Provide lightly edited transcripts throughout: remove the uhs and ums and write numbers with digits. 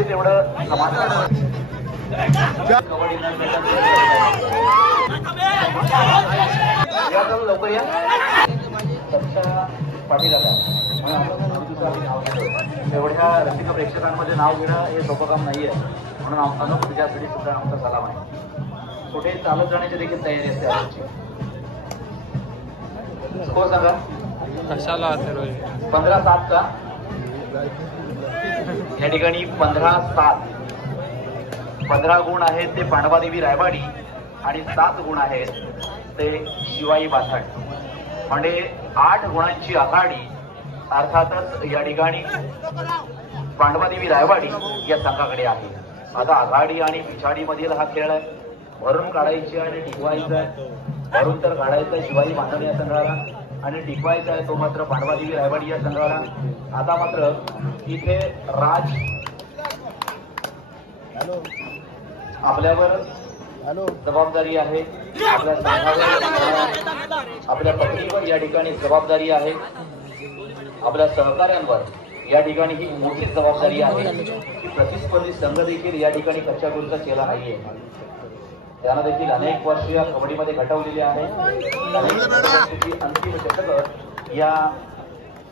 तेवढं समाधान लवकर या पाटील एवढ्या रसिक प्रेक्षकांमध्ये नाव घेणं हे सोपं काम नाहीये, म्हणून अनुभूतीच्या पिढी सुद्धा आमचा सलाम आहे. कुठे चालत जाण्याची देखील तयारी असते आमची. स्कोर सांगा. कशाला 15-7 का या ठिकाणी 15-7. 15 गुण आहेत ते पांडवादेवी रायवाडी आणि 7 गुण आहेत ते शिवाई बाथाड. म्हणजे 8 गुणांची आघाडी अर्थातच या ठिकाणी पांडवादेवी रायवाडी या संघाकडे आहे. आता आघाडी आणि पिछाडी मधील हा खेळ आहे. भरून काढायची आणि टिकवायचा आहे. भरून तर काढायचं शिवाई बांधव या संघाला आणि टिकवायचा आहे तो मात्र पांडवादेवी रायवाडी या संघाला. आता मात्र इथे राज आपल्यावर जबाबदारी आहे. आपल्या संघावर आपल्या पत्नीवर या ठिकाणी जबाबदारी आहे. आपल्या सहकाऱ्यांवर या ठिकाणी ही मोठी जबाबदारी आहे की प्रतिस्पर्धी संघ देखील या ठिकाणी कच्च्या गुरूचा चेला नाहीये. त्यांना देखील अनेक वर्ष या कबड्डीमध्ये घटवलेली आहे. अंतिम शतक या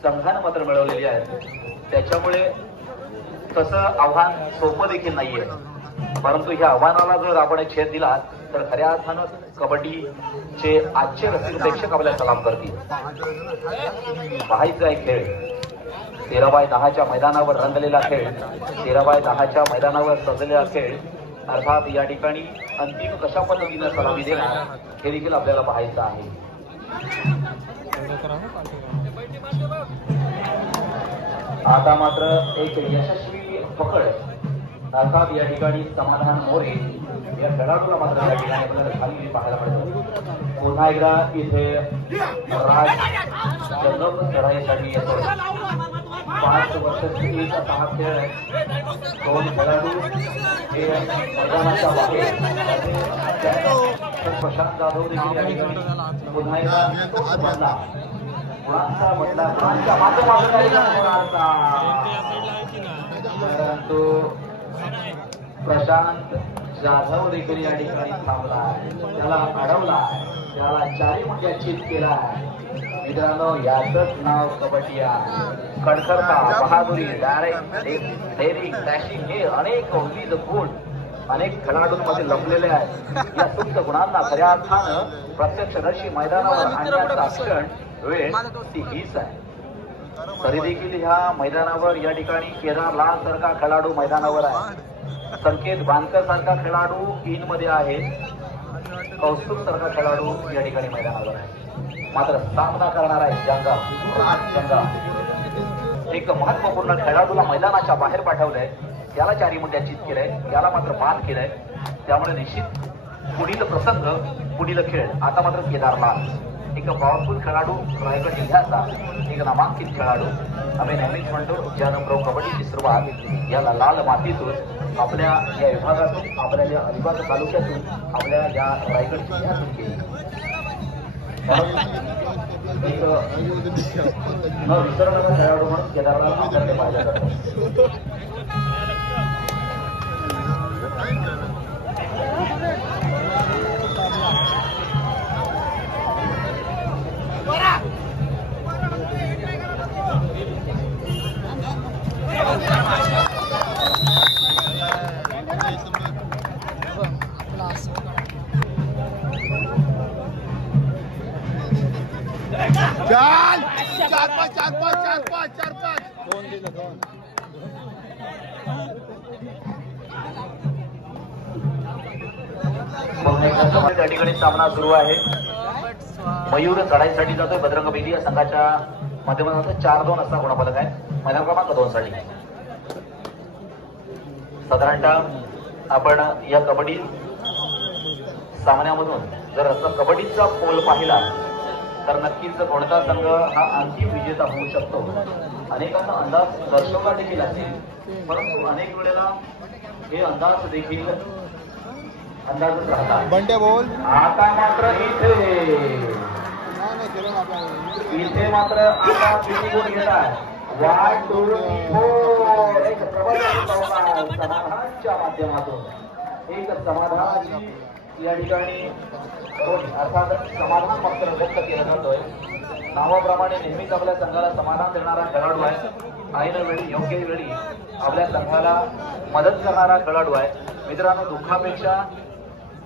संघानं मात्र मिळवलेली आहेत. त्याच्यामुळे तसं आव्हान सोपं देखील नाहीये, परंतु ह्या आव्हानाला जर आपण छेद दिला तर खऱ्या अर्थानं कबड्डीचे आजचे रसिक प्रेक्षक आपल्याला सलाम करतील. पाहायचा आहे खेळ 13x10च्या मैदानावर रंगलेला खेळ, 13x10च्या मैदानावर सजलेला खेळ. अर्थात या ठिकाणी अंतिम कशा पद्धतीने सलामी देणार हे देखील आपल्याला पाहायचं आहे. आता मात्र एक यशस्वी पकड अर्थात या ठिकाणी समाधान मोरे या खेळाडूला मात्र या ठिकाणी आपल्याला खाली पाहायला मिळतं. पुन्हा एकदा इथे राज जन्म चढाईसाठी येतो. 5 वर्षाचा हा खेळ आहे. 2 खेळाडू हे मैदानाच्या बाहेर प्रशांत जाधव देखील या ठिकाणी पुन्हा एकदा बदला गुणांचा बदला गुणांच्या माध्यमातून परंतु प्रशांत जाधव देखील या ठिकाणी थांबला, त्याला अडवला, त्याला 4 मुंड्या चित केला. मित्रांनो याचंच नाव कबड्डी आहे. कडकडता बहादुरी डायरेक्ट डेअरिंग डॅशिंग हे अनेक विविध गुण अनेक खेळाडूंमध्ये लपलेले आहेत. या सुप्त गुणांना खऱ्या अर्थानं प्रत्यक्षदर्शी मैदानावर आणण्याचा क्षण वेळ ती हीच आहे. तरी देखील ह्या मैदानावर या ठिकाणी केदार लाल सारखा खेळाडू मैदानावर आहे. संकेत बांदकर सारखा खेळाडू इन मध्ये आहे. कौस्तुभ सारखा खेळाडू या ठिकाणी मैदानावर आहे. मात्र सामना करणार आहे जंगा एक महत्वपूर्ण खेळाडूला मैदानाच्या बाहेर पाठवलंय. त्याला 4 मुंड्या चित केलंय, त्याला मात्र बाद केलंय. त्यामुळे निश्चित पुढील प्रसंग पुढील खेळ. आता मात्र केदार लाल एक पॉवरफुल खेळाडू रायगड जिल्ह्याचा एक नामांकित खेळाडू. आम्ही नेहमीच म्हणतो ज्यानं प्रो कबड्डीची सुरुवात याला लाल मातीतून आपल्या या विभागातून आपल्या या अलिबाग तालुक्यातून आपल्या या रायगड जिल्ह्यातून केली. एक न विसरणारा खेळाडू म्हणून केदारला आपल्याकडे पाहिला जातो. त्या ठिकाणी सामना सुरू आहे. मयूर चढाईसाठी जातोय बजरंग बेदी या संघाच्या माध्यमातून 4-2 असा गुणफलक आहे. मैदान क्रमांक 2 साठी साधारणतः आपण या कबड्डी सामन्यामधून जर असं कबड्डीचा पोल पाहिला तर नक्कीच कोणता संघ हा अंतिम विजेता होऊ शकतो. अनेकांना अंदाज दर्शवला देखील असेल, परंतु अनेक वेळेला हे अंदाज देखील अंदाजच राहतात. बंट्या बोल. आता मात्र इथे मात्र आता किती गुण घेत आहे. 1 2 4 एक प्रबळ समाधानाच्या माध्यमातून एक समाधानाची या ठिकाणी अर्थात समाधान मात्र व्यक्त केलं जातोय. नावाप्रमाणे नेहमीच आपल्या संघाला समाधान देणारा खेळाडू आहे. ऐन वेळी योग्य वेळी आपल्या संघाला मदत करणारा खेळाडू आहे. मित्रांनो, दुःखापेक्षा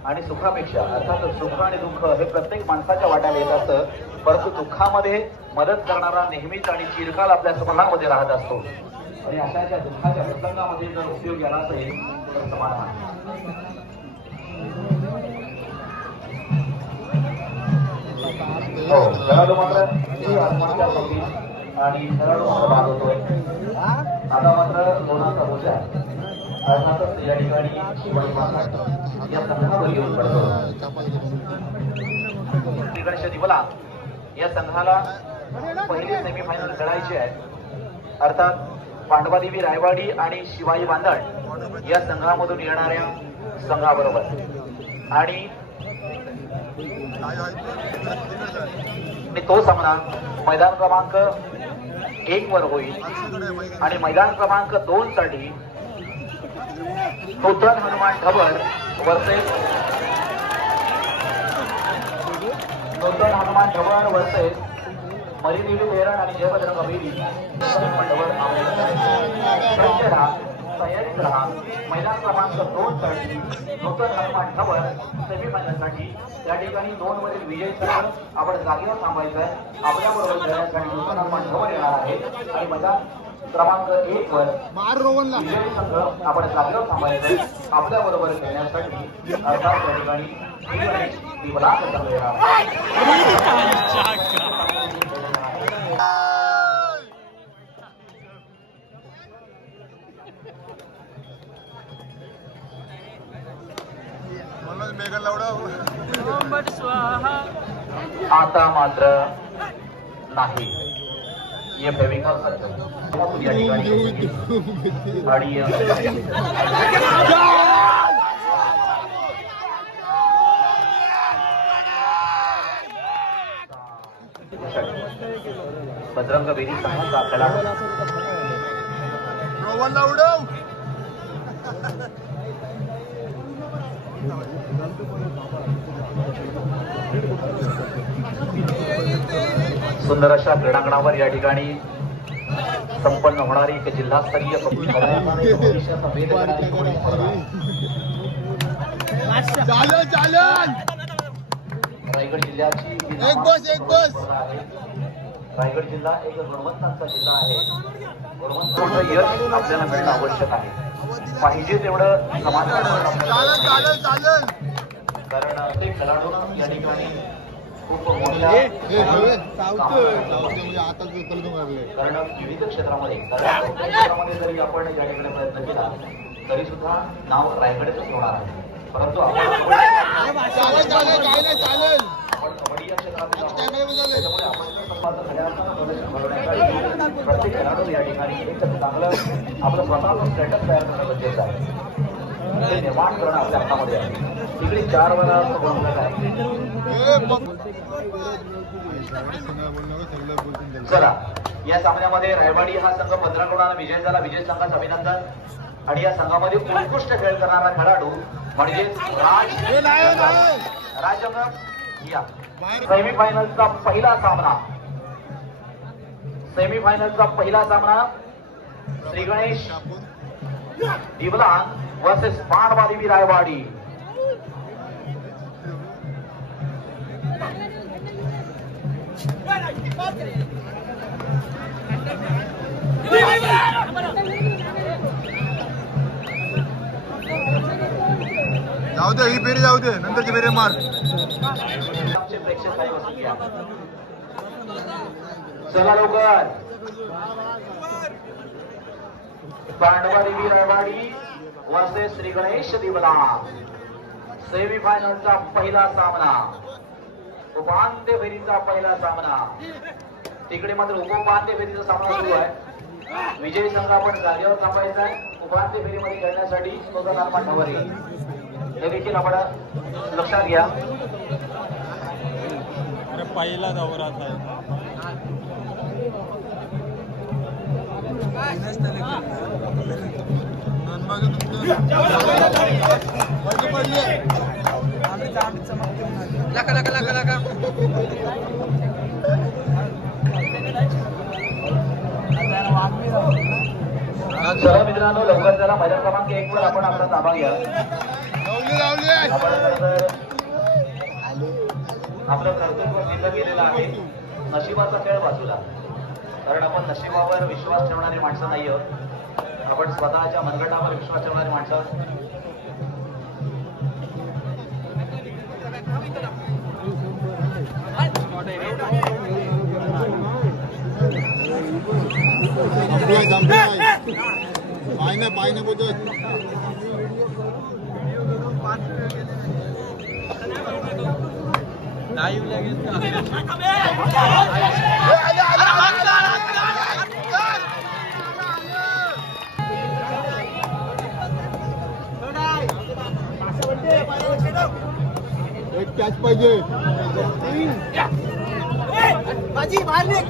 आणि सुखापेक्षा अर्थात सुख आणि दुःख हे प्रत्येक माणसाच्या वाट्याला येत असतं, परंतु दुःखामध्ये मदत करणारा नेहमीच आणि चिरकाल आपल्या स्वभावामध्ये राहत असतो. आणि अशाच्या दुःखाच्या प्रसंगामध्ये जर उपयोग याला असेल तर समाधान. हो, खेळाडू मात्र आत्महत्या होती आणि खेळाडू मात्र बाद होतोय. आता मात्र लोणाचा बोजा अर्थातच या ठिकाणी शिवाजी महाराज या संघावर येऊन पडतो. गणेश दिवला या संघाला पहिली सेमीफायनल खेळायची आहे. अर्थात पांडवादेवी रायवाडी आणि शिवाजी बांधण या संघामधून येणाऱ्या संघाबरोबर. आणि तो सामना मैदान क्रमांक 1 वर होईल आणि मैदान क्रमांक 2 साठी नूतन हनुमान ढबर वर्सेस मरीदेवी धरण आणि जयभद्र कबीरी तयारीत राहा. मैदान क्रमांक 2 साठी नूतन हनुमान ढबर सेमीफायनल साठी त्या ठिकाणी 2 वरील विजय संघ आपण जागेवर थांबायचा आहे. आपल्याबरोबर खेळण्यासाठी नूतन हनुमान ढबर येणार आहे आणि मैदान क्रमांक 1 वर विजय संघ आपण जागेवर थांबायचा आहे. आपल्याबरोबर खेळण्यासाठी अर्थात त्या ठिकाणी दिवला संघ येणार आता मात्र नाही. ये फेविकॉल या ठिकाणी आणि बजरंग बेरी संघाचा खेळाडू सुंदर अशा क्रीडांगणावर या ठिकाणी संपन्न होणारी एक जिल्हास्तरीय रायगड जिल्ह्याची रायगड जिल्हा एक गुणवंतांचा जिल्हा आहे. गुणवंतांचं यश आपल्याला मिळणं आवश्यक आहे. पाहिजे तेवढं समाधान, कारण ते खेळाडूंना या ठिकाणी खूप मोठ्या कारण विविध क्षेत्रामध्ये जरी आपण या ठिकाणी प्रयत्न केला तरी सुद्धा नाव रायगडच होणार आहे. परंतु आपण कबड्डी या क्षेत्रामध्ये त्यामुळे आपण प्रत्येक खेळाडू या ठिकाणी एक चांगलं आपलं स्वतःचं स्टेटस तयार करणं गरजेचं आहे. ते निर्माण करणं आपल्या हातामध्ये आहे. तिकडे 4 वेळा आहे. चला, या सामन्यामध्ये रायवाडी हा संघ 15 गुणांना विजय झाला. विजय संघाचं अभिनंदन. आणि या संघामध्ये उत्कृष्ट खेळ करणारा खेळाडू म्हणजे राजंग. सेमीफायनलचा पहिला सामना श्री गणेश दिवलान वर्सेस पांडवादेवी रायवाडी. जाऊ दे, ही फेरी जाऊ दे, नंतरची फेरी मार. आमचे प्रेक्षक काही वसूल घ्या. चला लवकर. पांडवादेवी रायवाडी वर्सेस श्री गणेश दिवला. सेमीफायनलचा पहिला सामना, उपांत्य फेरीचा पहिला सामना. तिकडे मात्र उपांत्य फेरीचा सामना सुरू आहे. विजयी संघ आपण जागेवर थांबायचा आहे. उपांत्य फेरीमध्ये खेळण्यासाठी नूतन हनुमान ढबर येईल. हे देखील आपण लक्षात घ्या. पहिला दौरा चला मित्रांनो, लवकर चला. मैदान क्रमांक 1 वर आपण आपला ताबा घ्या. आपलं कर्तव्य सिद्ध केलेलं आहे. नशिबाचा खेळ बाजूला, कारण आपण नशिबावर विश्वास ठेवणारी माणसं नाही आहोत. आपण स्वतःच्या मनगटावर विश्वास ठेवणारी माणसं. पाय नाही बोलतोय. एक कॅच पाहिजे. बाजी बाहेर निघ.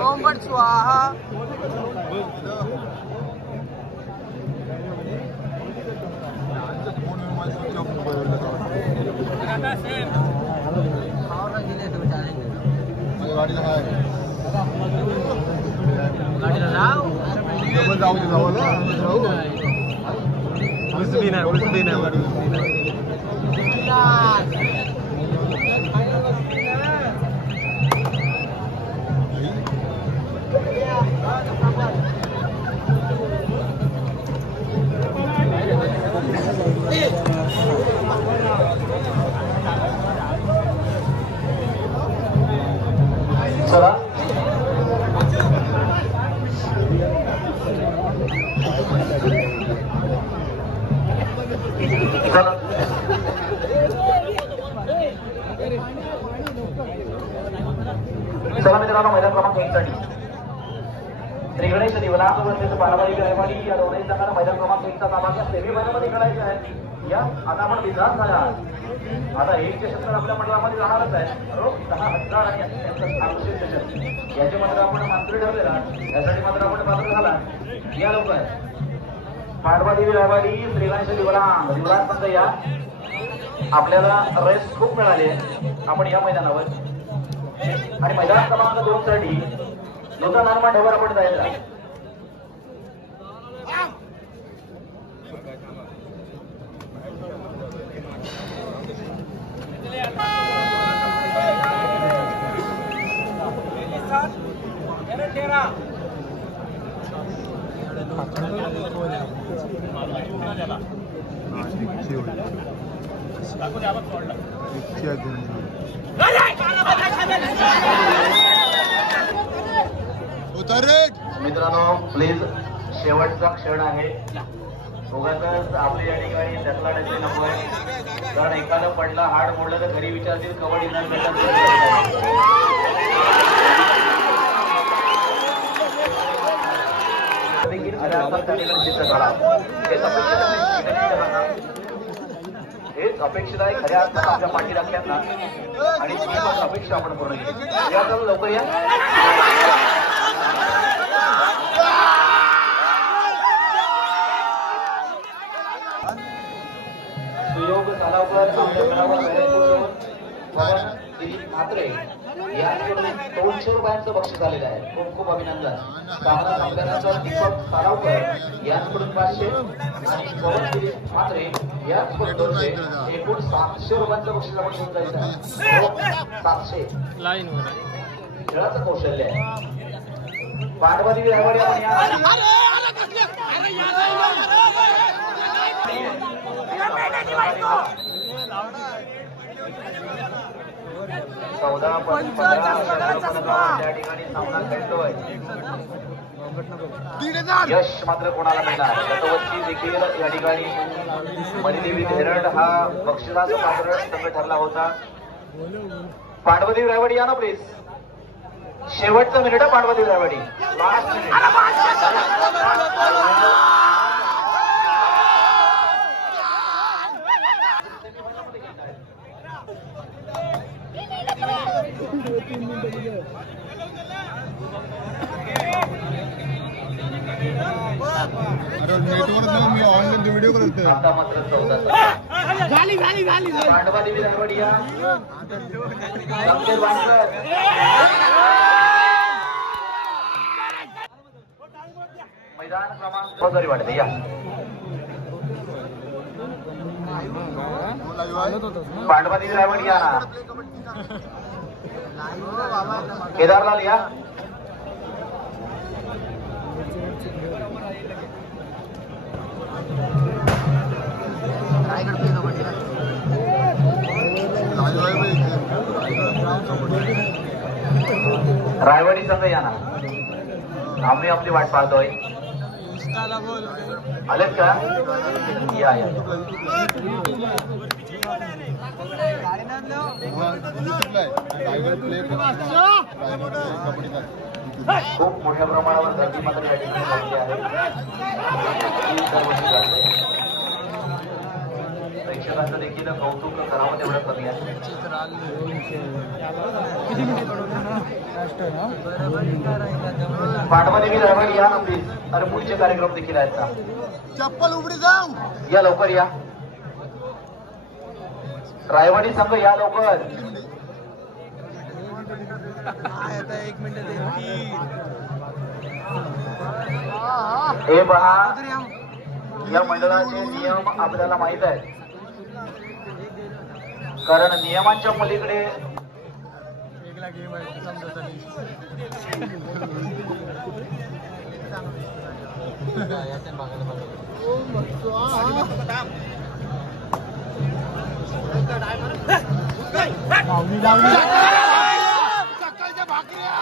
ओम भट स्वाहा. गाडीला चला चला मित्रांनो, मैदान क्रमांक 1 साठी श्री गणेश निवलांग वर्सेस बाराबाई गायवाडी या दोन्ही संघांना मैदान क्रमांक 1 चा ताबा सेमी फायनलमध्ये खेळायचा आहे. या आता आपण विधान झाला. आता 1 सेशन आपल्या मंडळामध्ये राहणारच आहे. रोज 10,000 आणि याचे मात्र आपण मात्र ठरलेला. यासाठी मात्र आपण पात्र झाला. या लवकर पांडवादेवी गायवाडी श्री गणेश निवलांग निवलांग संघ या. आपल्याला रेस खूप मिळाले आपण या मैदानावर. आणि मैदान क्रमांक 2 साठी नूतन हनुमान ढेवर आपण जायचा. मित्रांनो, प्लीज शेवटचा क्षण आहे. उगाच आपली या ठिकाणी ढकलाढकली नको आहे. कारण एखादं पडला, हाड मोडलं तर घरी विचारतील कबड्डी नाही भेटत. हेच अपेक्षित आहे खऱ्या अर्थात आपल्या पाठी राखल्यांना. आणि ती पण अपेक्षा आपण पूर्ण केली. या तर लवकर या. सुयोग सालावकर आपल्या घरावर म्हात्रे याचकडून 200 रुपयांचं बक्षीस आलेलं आहे. खूप खूप अभिनंदन. सामना संपल्यानंतर दीपक सालावकर यांच्याकडून 500 आणि पवन म्हात्रे यांच्याकडून 200, एकूण 700 रुपयांचं बक्षीस आपण घेऊन जायचं आहे. 700 खेळाचं कौशल्य आहे. पांडवादेवी गायवाडी आपण या. 14-15 त्या ठिकाणी सामना खेळतोय. यश मात्र कोणाला मिळणार. गतवर्षी देखील या ठिकाणी मणिदेवी धेरड हा बक्षिसाचा पात्र संघ ठरला होता. पांडवदेवी रायवाडी या ना प्लीज. शेवटचं minute Pandavdevi Raiwadi. Last minute. मी ऑनलाईन व्हिडिओ करतो. आता मात्र 14 झाली झाली झाली पांडवदेवी रायवाडी या. संकेत वानकर. मैदान क्रमांक सॉरी वाढते या. पांडवदेवी रायवाडी या ना. केदारलाल या. रायवाडी संघ या ना. आम्ही आपली वाट पाहतोय. आलेत का? या या. खूप मोठ्या प्रमाणावर गर्दी मात्र या ठिकाणी झालेली आहे. प्रेक्षकांचं देखील कौतुक करावं तेवढं कमी आहे. पांडवदेवी रायवाडी या ना प्लीज. अरे पुढचे कार्यक्रम देखील आहेत का? चप्पल उघडी जाऊ या लवकर या. रायवाडी संघ या लवकर. एक मिनिट हे पहा, या मंडळाचे नियम आपल्याला माहित आहेत. कारण नियमांच्या पलीकडे गेम आहे समजा. सकाळच्या भाकऱ्या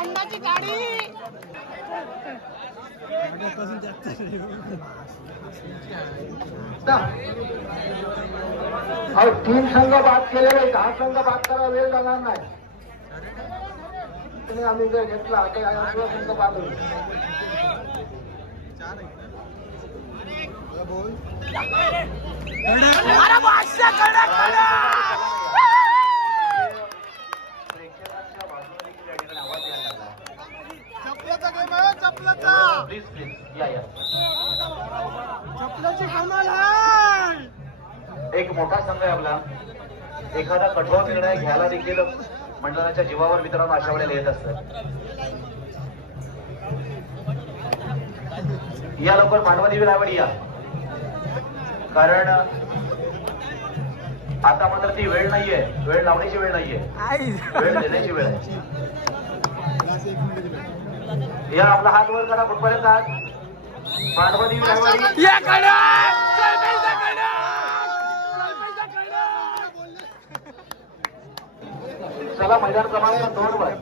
अन्नाची गाडी. तीन संघ बाद केलेले आहेत. हा संघ बाद करायला वेळ जाणार नाही. तुम्ही आम्ही जर घेतला तर संघ बाद होईल. प्रेक्षकांच्या बाजूने देखील या ठिकाणी आवाज यायला लागला. चपलाचा गेम आहे. चपलाचा प्लीज प्लीज या या. चपलाची कमाल आहे. एक मोठा संघ आहे आपला. एखादा कठोर निर्णय घ्यायला देखील मंडळाच्या जीवावर मित्रांनो अशा वेळेला येत असतात. या लवकर पांडवदेवी रायवाडी या. कारण आता मात्र ती वेळ नाहीये. वेळ लावण्याची वेळ नाहीये. वेळ देण्याची वेळ आहे. या आपला हात वर करा. कुठपर्यंत आहात? पांडवदेवी रायवाडी चला मैदान क्रमांक 2 वर.